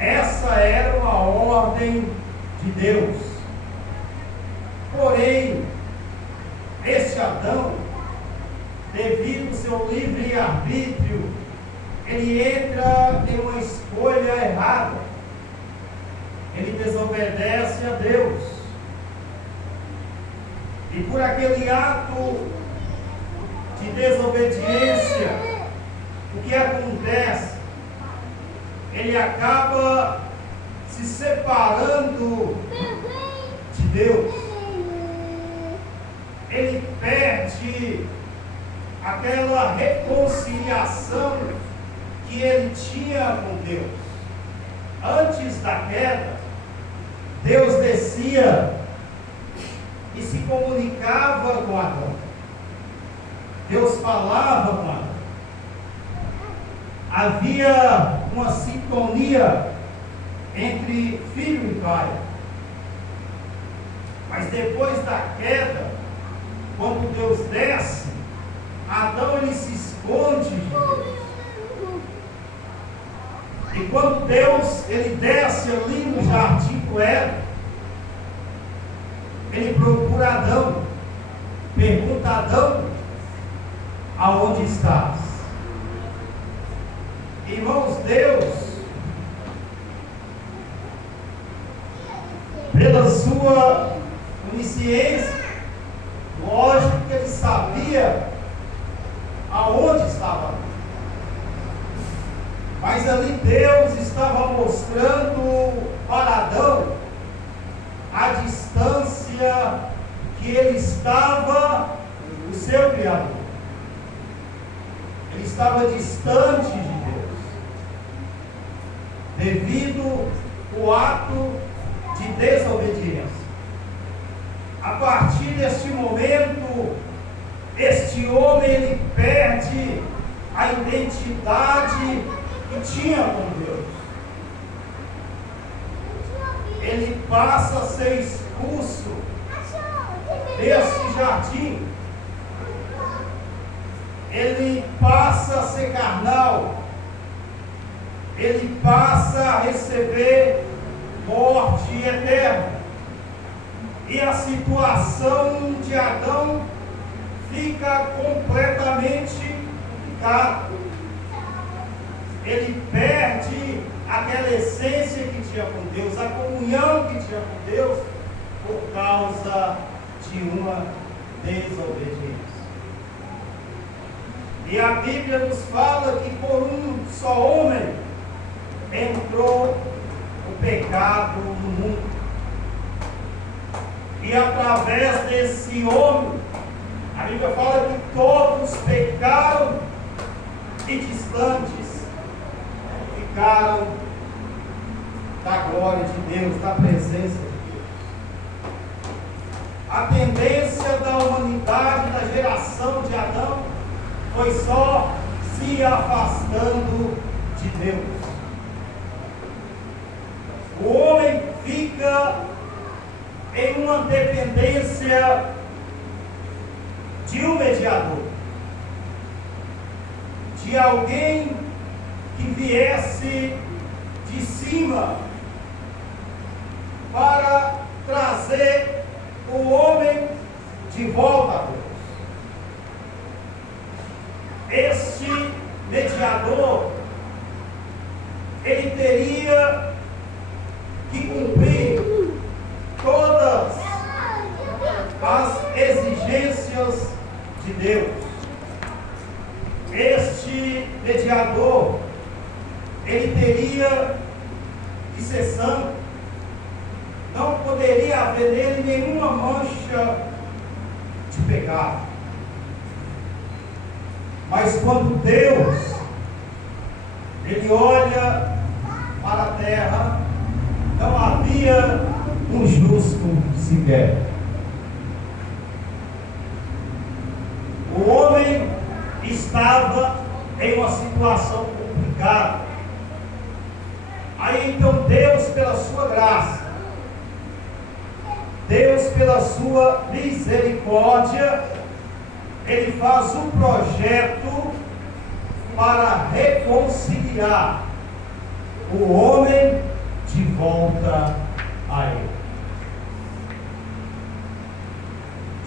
Essa era uma ordem de Deus. Porém, este Adão, devido ao seu livre-arbítrio, ele entra em uma escolha errada. Ele desobedece a Deus. E por aquele ato de desobediência, o que acontece? Ele acaba se separando de Deus. Ele perde aquela reconciliação que ele tinha com Deus. Antes da queda, Deus descia e se comunicava com Adão. Deus falava com Adão. Havia uma sintonia entre filho e pai. Mas depois da queda, quando Deus desce, Adão ele se esconde de Deus. E quando Deus ele desce ali no jardim do Éden, ele procura Adão, pergunta a Adão: aonde estás? Irmãos, Deus, pela sua onisciência, lógico que ele sabia aonde estava. Mas ali Deus estava mostrando para Adão a distância que ele estava do seu Criador. Ele estava distante de Deus, devido ao ato de desobediência. A partir deste momento, este homem ele perde a identidade que tinha com Deus. Ele passa a ser expulso desse jardim. Ele passa a ser carnal. Ele passa a receber morte eterna. E a situação de Adão fica completamente complicada. Ele perde aquela essência que tinha com Deus, a comunhão que tinha com Deus, por causa de uma desobediência. E a Bíblia nos fala que por um só homem entrou o pecado no mundo. E através desse homem, a Bíblia fala que todos pecaram e distantes ficaram da glória de Deus, da presença de Deus. A tendência da humanidade, da geração de Adão, foi só se afastando de Deus. O homem fica em uma dependência de um mediador, de alguém que viesse de cima para trazer o homem de volta a Deus. Este mediador, ele teria que cumprir todas as exigências de Deus. Este mediador, ele teria que ser santo. Não poderia haver nele nenhuma mancha de pecado. Mas quando Deus, ele olha para a terra, não havia um justo sequer. O homem estava em uma situação complicada. Aí então Deus, pela sua graça, Deus, pela sua misericórdia, ele faz um projeto para reconciliar o homem volta a Ele.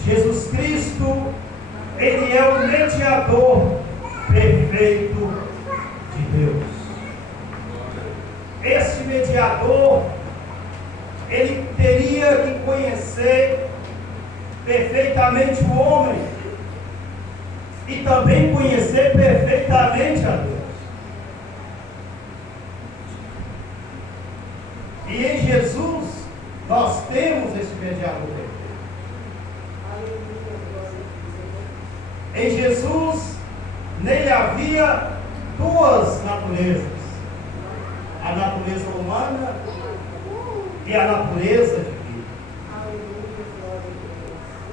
Jesus Cristo, Ele é o mediador perfeito de Deus. Este mediador, ele teria que conhecer perfeitamente o homem e também conhecer perfeitamente a Deus. E em Jesus, nós temos esse mediador perfeito. Em Jesus, nele havia duas naturezas: a natureza humana e a natureza divina.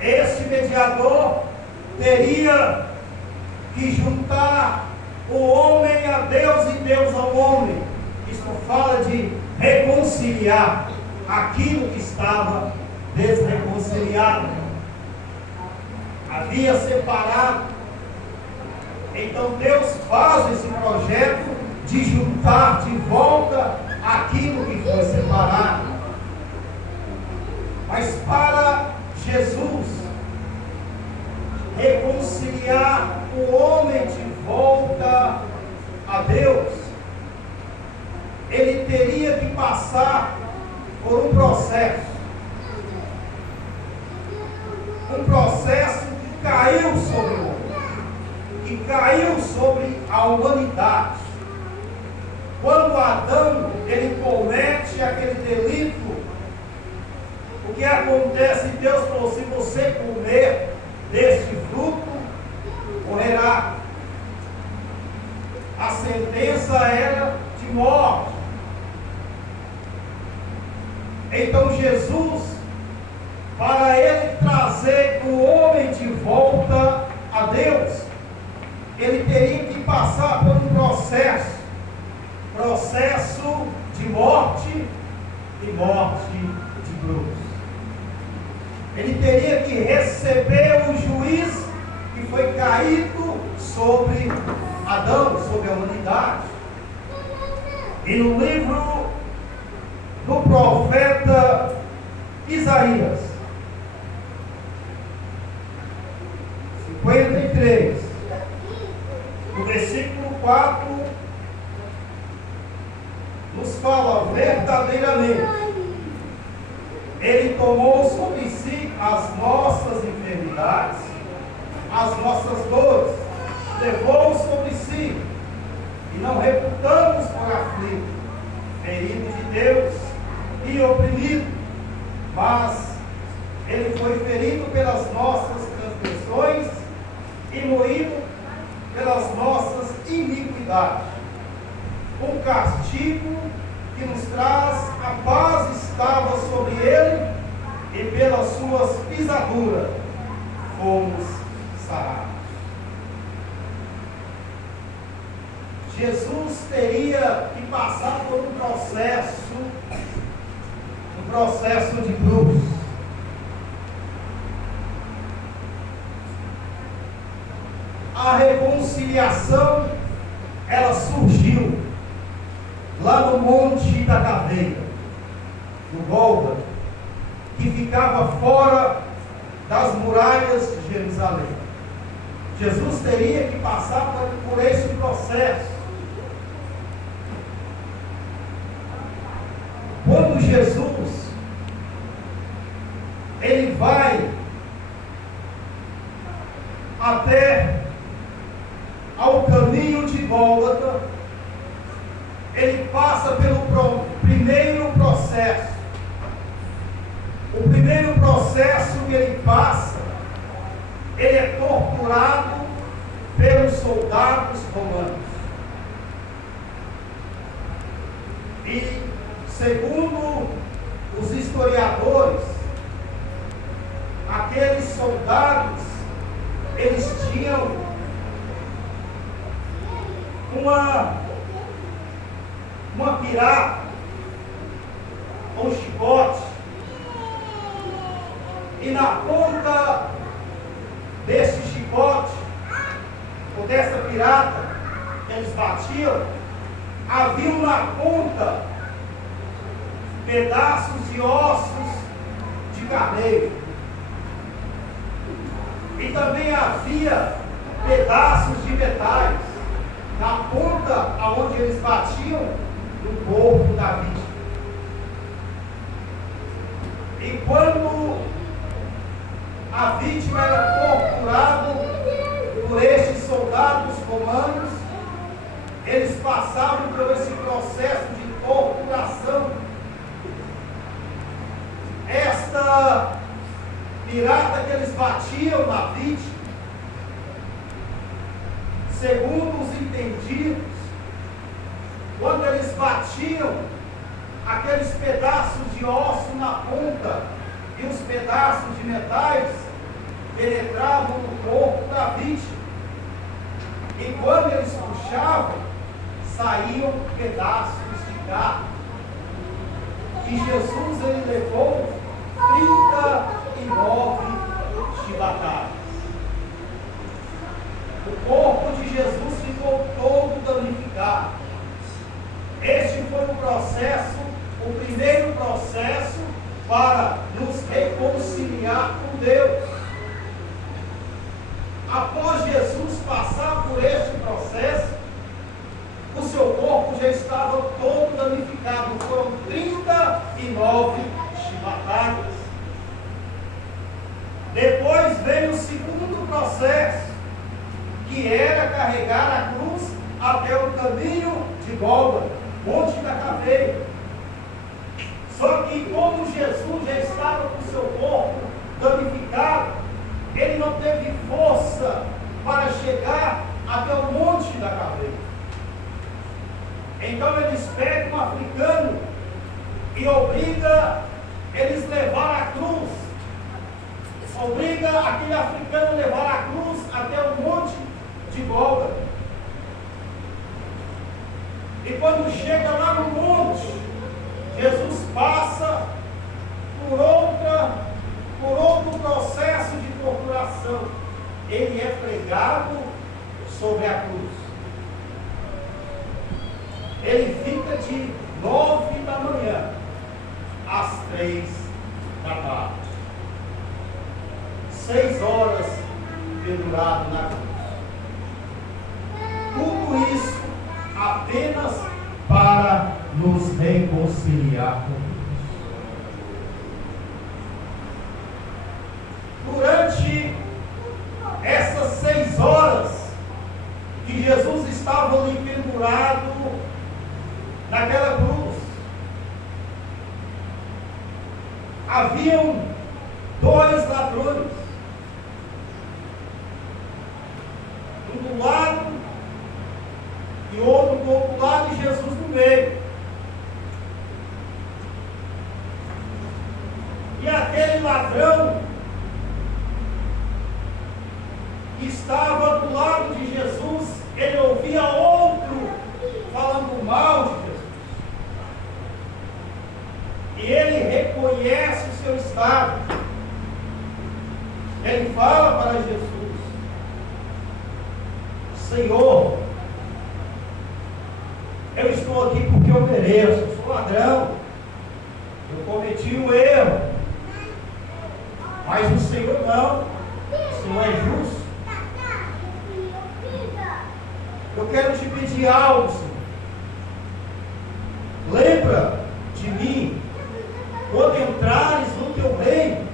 Este mediador teria que juntar o homem a Deus e Deus ao homem. Isto fala de reconciliar aquilo que estava desreconciliado, havia separado. Então Deus faz esse projeto de juntar de volta aquilo que foi separado. Mas para Jesus reconciliar o homem de volta a Deus, ele teria que passar por um processo que caiu sobre o homem, que caiu sobre a humanidade. Quando Adão ele comete aquele delito, o que acontece? Deus falou: se você comer deste fruto, morrerá. A sentença era de morte. Então Jesus, para ele trazer o homem de volta a Deus, ele teria que passar por um processo de morte e morte de cruz. Ele teria que receber o juízo que foi caído sobre Adão, sobre a humanidade. E no livro do profeta Isaías 53, no versículo 4, nos fala verdadeiramente: Ele tomou sobre si as nossas enfermidades, as nossas dores, levou sobre si, e não reputamos por aflito, ferido de Deus e oprimido, mas ele foi ferido pelas nossas transgressões e moído pelas nossas iniquidades. O castigo que nos traz a paz estava sobre ele, e pelas suas pisaduras fomos sarados. Jesus teria que passar por um processo de cruz. A reconciliação, ela surgiu lá no Monte da Caveira, no Gólgota, que ficava fora das muralhas de Jerusalém. Jesus teria que passar por esse processo. Quando Jesus ele vai até ao caminho de Gólgota, ele passa pelo primeiro processo. O primeiro processo que ele passa, ele é torturado pelos soldados romanos. E segundo os historiadores, aqueles soldados, eles tinham uma pirata, um chicote, e na ponta desse chicote, ou dessa pirata que eles batiam, havia na ponta pedaços de ossos de carneiro. E também havia pedaços de metais na ponta aonde eles batiam no corpo da vítima. E quando a vítima era torturada por estes soldados romanos, eles passavam por esse processo de torturação. Esta mirada que eles batiam na vítima, segundo os entendidos, quando eles batiam aqueles pedaços de osso na ponta e os pedaços de metais penetravam no corpo da vítima, e quando eles puxavam, saíam pedaços de carne. E Jesus, ele levou 39 chibatadas. O corpo de Jesus ficou todo danificado. Este foi o processo, o primeiro processo para nos reconciliar com Deus. Após Jesus passar por este processo, o seu corpo já estava todo danificado. Foram 39 chibatadas. Depois veio o segundo processo, que era carregar a cruz até o caminho de Gólgota, Monte da Caveira. Só que como Jesus já estava com o seu corpo danificado, ele não teve força para chegar até o Monte da Caveira. Então eles pegam um africano e obriga eles levar a cruz. Obriga aquele africano a levar a cruz até o Monte de Gólgota. E quando chega lá no monte, Jesus passa por outro processo de torturação. Ele é pregado sobre a cruz. Ele fica de 9 da manhã às 3 da tarde. 6 horas pendurado na cruz. Tudo isso apenas para nos reconciliar com Deus. Durante essas 6 horas que Jesus estava ali pendurado naquela cruz, haviam 2 ladrões, um do lado e outro do outro lado, e Jesus no meio. E aquele ladrão que estava do lado de Jesus, ele ouvia outro falando mal de Jesus. E ele reconhece o seu estado. Ele fala para Jesus: Senhor, eu estou aqui porque eu mereço, eu sou ladrão, eu cometi um erro, mas o Senhor não, o Senhor é justo. Eu quero te pedir algo, Senhor. Lembra de mim quando entrares no teu reino.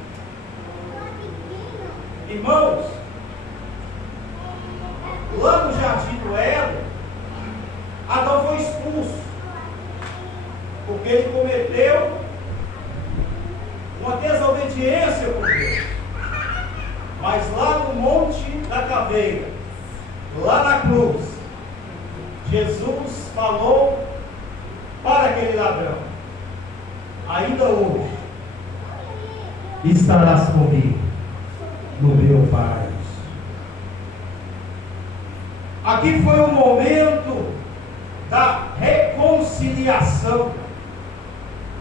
Irmãos, lá no jardim do Éden, Adão foi expulso, porque ele cometeu uma desobediência com Deus. Mas lá no Monte da Caveira, lá na cruz, Jesus falou para aquele ladrão: ainda hoje estarás comigo no meu paraíso. Aqui foi o momento da reconciliação.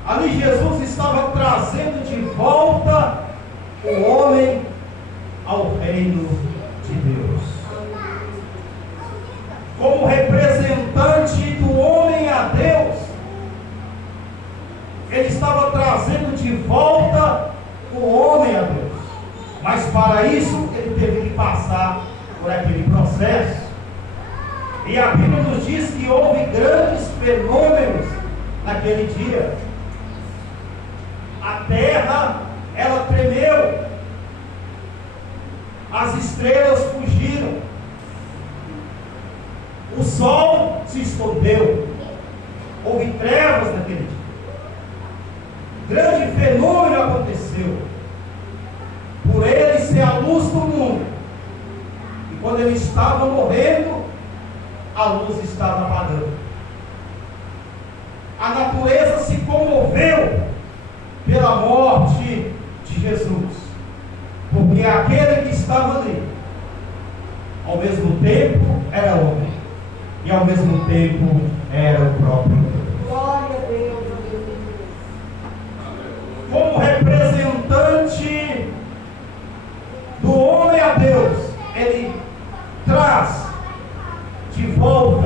Ali Jesus estava trazendo de volta o homem ao reino de Deus. Como representante do homem a Deus, ele está de volta o homem a Deus. Mas para isso ele teve que passar por aquele processo. E a Bíblia nos diz que houve grandes fenômenos naquele dia. A terra, ela tremeu. As estrelas fugiram. O sol se escondeu. Houve trevas naquele dia. Grande fenômeno aconteceu. Por ele ser a luz do mundo. E quando ele estava morrendo, a luz estava apagando. A natureza se comoveu pela morte de Jesus. Porque aquele que estava ali, ao mesmo tempo era homem, e ao mesmo tempo era o próprio Deus. Glória a Deus. Como representante do homem a Deus, ele traz de volta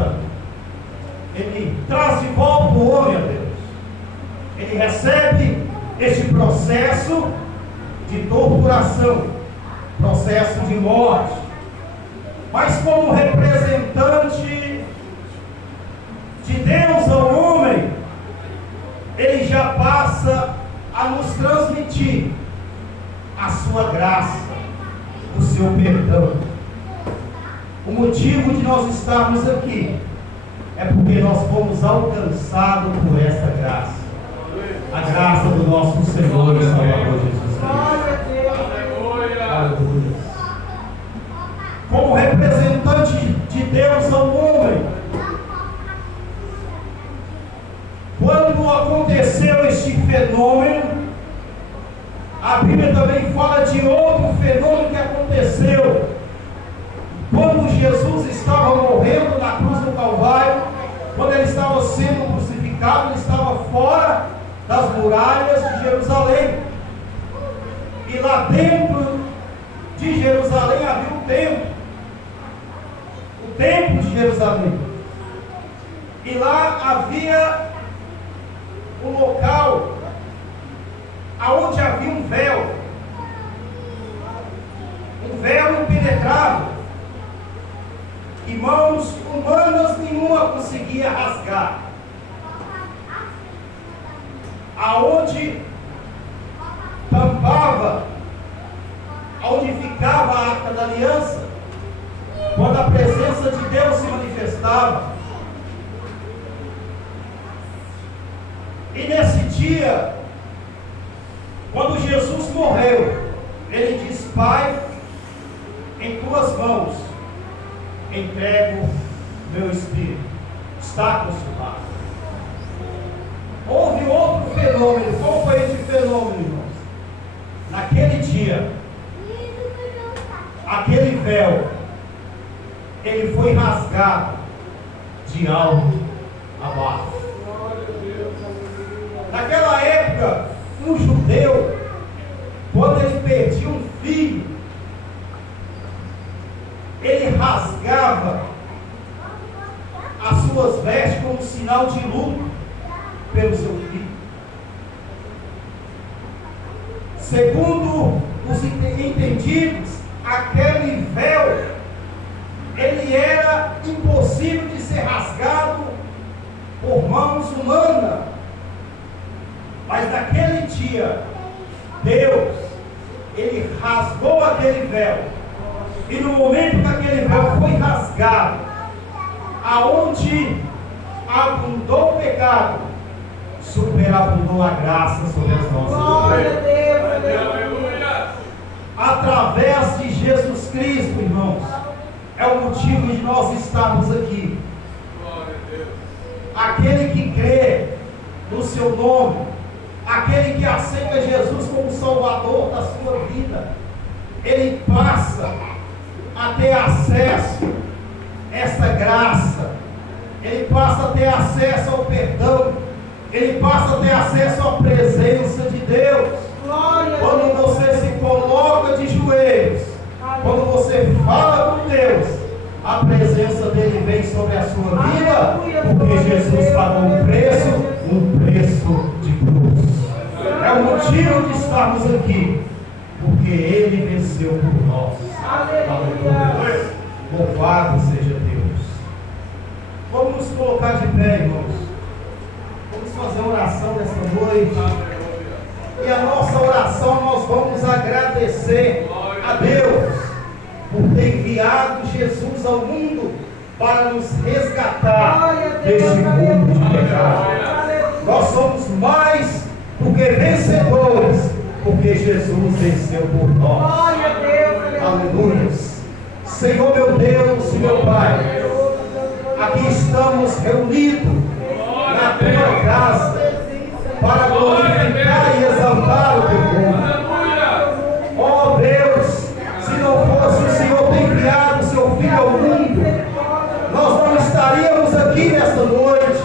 o homem a Deus. Ele recebe este processo de torturação, processo de morte, mas como representante de Deus ao homem, ele já passa a nos transmitir a sua graça, o seu perdão. O motivo de nós estarmos aqui é porque nós fomos alcançados por essa graça, a graça do nosso Senhor e Salvador Jesus Cristo. Aleluia. Como representante de Deus ao homem, quando aconteceu este fenômeno, a Bíblia também fala de outro fenômeno que aconteceu quando Jesus estava morrendo na cruz do Calvário. Quando ele estava sendo crucificado, ele estava fora das muralhas de Jerusalém, e lá dentro de Jerusalém havia o templo de Jerusalém, e lá havia um local aonde havia um véu impenetrável, que mãos humanas nenhuma conseguia rasgar, aonde tampava, aonde ficava a Arca da Aliança, quando a presença de Deus se manifestava. E nesse dia, quando Jesus morreu, ele diz: Pai, em tuas mãos entrego meu espírito, está consumado. Houve outro fenômeno. Qual foi esse fenômeno, irmãos? Naquele dia, aquele véu, ele foi rasgado de alto a baixo. Naquela época, um judeu, quando ele perdia um filho, ele rasgava as suas vestes como sinal de luto pelo seu filho. Segundo os entendidos, aquele véu, ele era impossível de ser rasgado por mãos humanas. Mas naquele dia, Deus, ele rasgou aquele véu. E no momento que aquele véu foi rasgado, aonde abundou o pecado, superabundou a graça sobre as nossas vidas. Através de Jesus Cristo, irmãos, é o motivo de nós estarmos aqui. Aquele que crê no seu nome, aquele que aceita Jesus como Salvador da sua vida, ele passa a ter acesso a essa graça, ele passa a ter acesso ao perdão, ele passa a ter acesso à presença de Deus. Quando você se coloca de joelhos, quando você fala com Deus, a presença dele vem sobre a sua vida, porque Jesus pagou um preço de cruz. É o motivo motivo de estarmos aqui, porque Ele venceu por nós. Aleluia. Louvado seja Deus. Vamos nos colocar de pé, irmãos. Vamos fazer uma oração nesta noite. E a nossa oração nós vamos agradecer a Deus por ter enviado Jesus ao mundo para nos resgatar deste mundo de pecado. Nós somos mais do que vencedores, porque Jesus venceu por nós. Aleluia. Senhor meu Deus e meu Pai, aqui estamos reunidos na tua casa para glorificar e exaltar o teu nome. Ó Deus, se não fosse o Senhor ter enviado o seu Filho ao mundo, nós não estaríamos aqui nesta noite.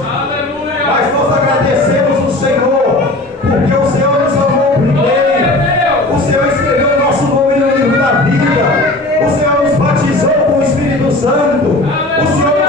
Mas nós agradecemos o Senhor, porque o Senhor nos amou primeiro. O Senhor escreveu o nosso nome no livro da vida. O Senhor nos batizou com o Espírito Santo. O Senhor